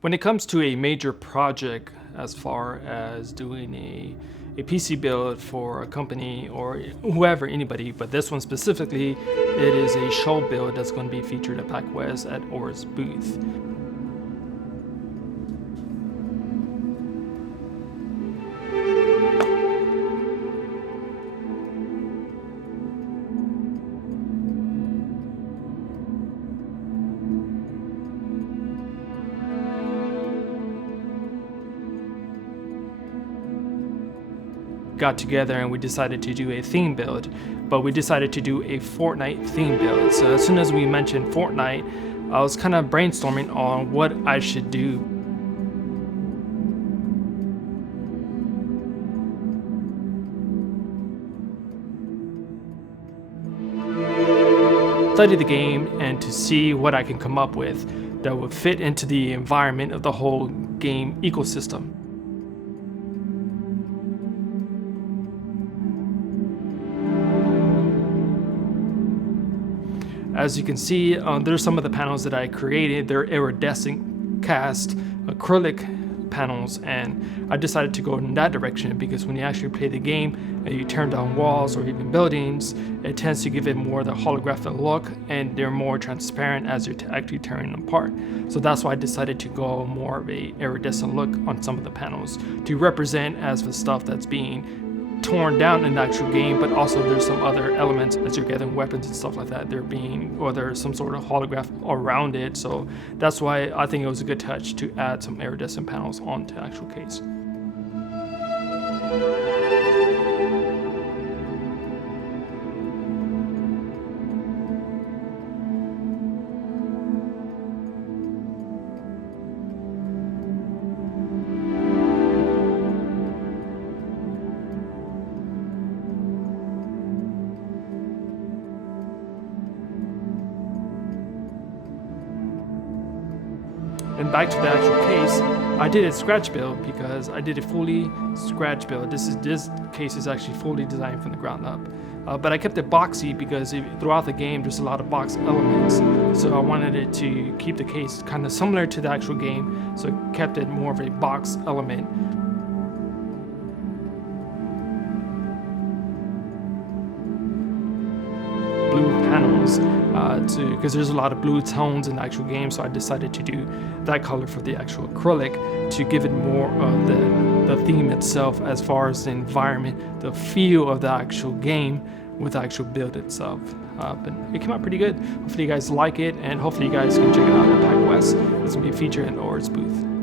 When it comes to a major project, as far as doing a PC build for a company or whoever, anybody, but this one specifically, it is a show build that's going to be featured at PAX West at AORUS booth. Got together and we decided to do a theme build, but we decided to do a Fortnite theme build. So as soon as we mentioned Fortnite, I was kind of brainstorming on what I should do. Study the game and to see what I can come up with that would fit into the environment of the whole game ecosystem. As you can see, there's some of the panels that I created. They're iridescent cast acrylic panels, and I decided to go in that direction because when you actually play the game and you turn down walls or even buildings, it tends to give it more the holographic look, and they're more transparent as you're actually tearing them apart. So that's why I decided to go more of a iridescent look on some of the panels to represent as the stuff that's being torn down in the actual game, but also there's some other elements as you're getting weapons and stuff like that. There's some sort of holograph around it. So that's why I think it was a good touch to add some iridescent panels onto the actual case. And back to the actual case, I did a scratch build because I did a fully scratch build. This case is actually fully designed from the ground up. But I kept it boxy because throughout the game there's a lot of box elements. So I wanted it to keep the case kind of similar to the actual game. So I kept it more of a box element. Blue panels because there's a lot of blue tones in the actual game, so I decided to do that color for the actual acrylic to give it more of the theme itself as far as the environment, the feel of the actual game with the actual build itself. But it came out pretty good. Hopefully you guys like it, and hopefully you guys can check it out at PAX West. It's going to be featured in AORUS booth.